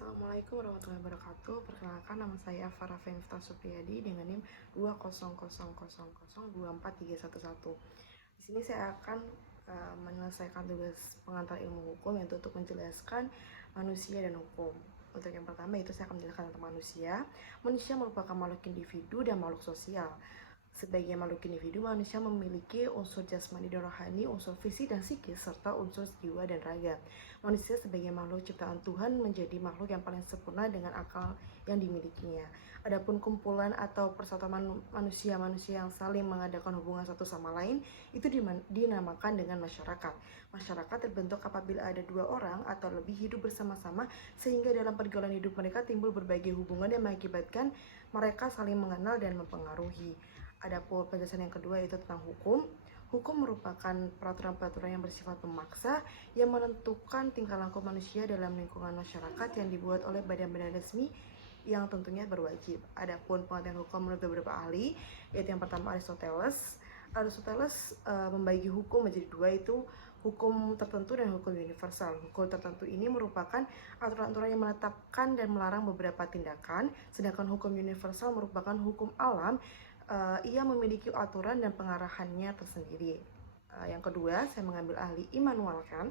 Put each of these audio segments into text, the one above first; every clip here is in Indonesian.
Assalamualaikum warahmatullahi wabarakatuh. Perkenalkan, nama saya Farah Fenifta Supriyadi dengan NIM 200002431. Di sini saya akan menyelesaikan tugas pengantar ilmu hukum, yaitu untuk menjelaskan manusia dan hukum. Untuk yang pertama itu saya akan menjelaskan tentang manusia. Manusia merupakan makhluk individu dan makhluk sosial. Sebagai makhluk individu, manusia memiliki unsur jasmani dan rohani, unsur fisik dan psikis, serta unsur jiwa dan raga. Manusia sebagai makhluk ciptaan Tuhan menjadi makhluk yang paling sempurna dengan akal yang dimilikinya. Adapun kumpulan atau persatuan manusia-manusia yang saling mengadakan hubungan satu sama lain itu dinamakan dengan masyarakat. Masyarakat terbentuk apabila ada dua orang atau lebih hidup bersama-sama, sehingga dalam pergaulan hidup mereka timbul berbagai hubungan yang mengakibatkan mereka saling mengenal dan mempengaruhi. Adapun penjelasan yang kedua itu tentang hukum. Hukum merupakan peraturan-peraturan yang bersifat memaksa yang menentukan tingkah laku manusia dalam lingkungan masyarakat yang dibuat oleh badan-badan resmi yang tentunya berwajib. Adapun pengertian hukum menurut beberapa ahli, yaitu yang pertama Aristoteles membagi hukum menjadi dua, itu hukum tertentu dan hukum universal. Hukum tertentu ini merupakan aturan-aturan yang menetapkan dan melarang beberapa tindakan, sedangkan hukum universal merupakan hukum alam. Ia memiliki aturan dan pengarahannya tersendiri. Yang kedua, saya mengambil ahli Immanuel Kant.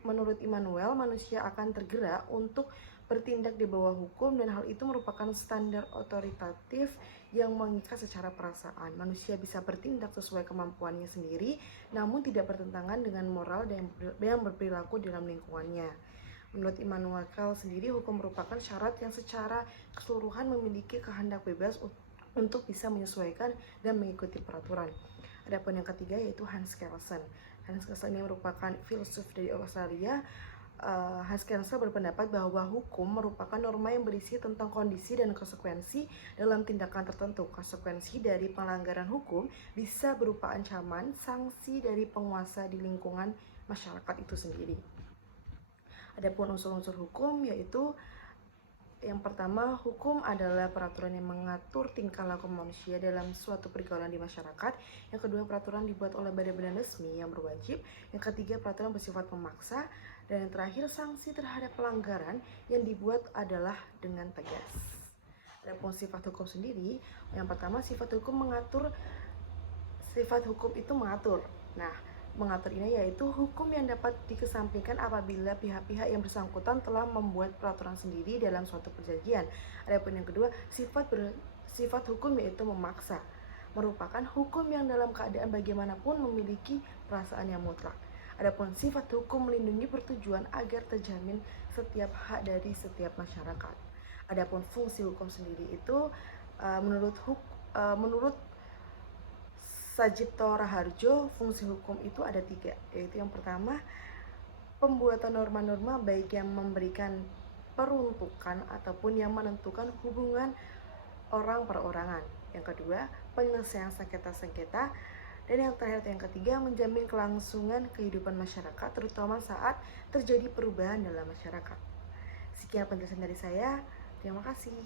Menurut Immanuel, manusia akan tergerak untuk bertindak di bawah hukum, dan hal itu merupakan standar otoritatif yang mengikat secara perasaan. Manusia bisa bertindak sesuai kemampuannya sendiri, namun tidak bertentangan dengan moral yang berperilaku dalam lingkungannya. Menurut Immanuel Kant sendiri, hukum merupakan syarat yang secara keseluruhan memiliki kehendak bebas untuk bisa menyesuaikan dan mengikuti peraturan. Adapun yang ketiga yaitu Hans Kelsen. Hans Kelsen ini merupakan filsuf dari Australia. Hans Kelsen berpendapat bahwa hukum merupakan norma yang berisi tentang kondisi dan konsekuensi dalam tindakan tertentu. Konsekuensi dari pelanggaran hukum bisa berupa ancaman, sanksi dari penguasa di lingkungan masyarakat itu sendiri. Adapun unsur-unsur hukum yaitu yang pertama, hukum adalah peraturan yang mengatur tingkah laku manusia dalam suatu pergaulan di masyarakat. Yang kedua, peraturan dibuat oleh badan-badan resmi yang berwajib. Yang ketiga, peraturan bersifat memaksa. Dan yang terakhir, sanksi terhadap pelanggaran yang dibuat adalah dengan tegas. Adapun sifat hukum sendiri, yang pertama, sifat hukum itu mengatur. Nah, mengatur ini yaitu hukum yang dapat dikesampingkan apabila pihak-pihak yang bersangkutan telah membuat peraturan sendiri dalam suatu perjanjian. Adapun yang kedua, sifat hukum yaitu memaksa, merupakan hukum yang dalam keadaan bagaimanapun memiliki perasaan yang mutlak. Adapun sifat hukum melindungi bertujuan agar terjamin setiap hak dari setiap masyarakat. Adapun fungsi hukum sendiri itu menurut Sajipto Raharjo, fungsi hukum itu ada tiga, yaitu yang pertama, pembuatan norma-norma baik yang memberikan peruntukan ataupun yang menentukan hubungan orang perorangan. Yang kedua, penyelesaian sengketa-sengketa. Dan yang terakhir, yang ketiga, menjamin kelangsungan kehidupan masyarakat, terutama saat terjadi perubahan dalam masyarakat. Sekian penjelasan dari saya, terima kasih.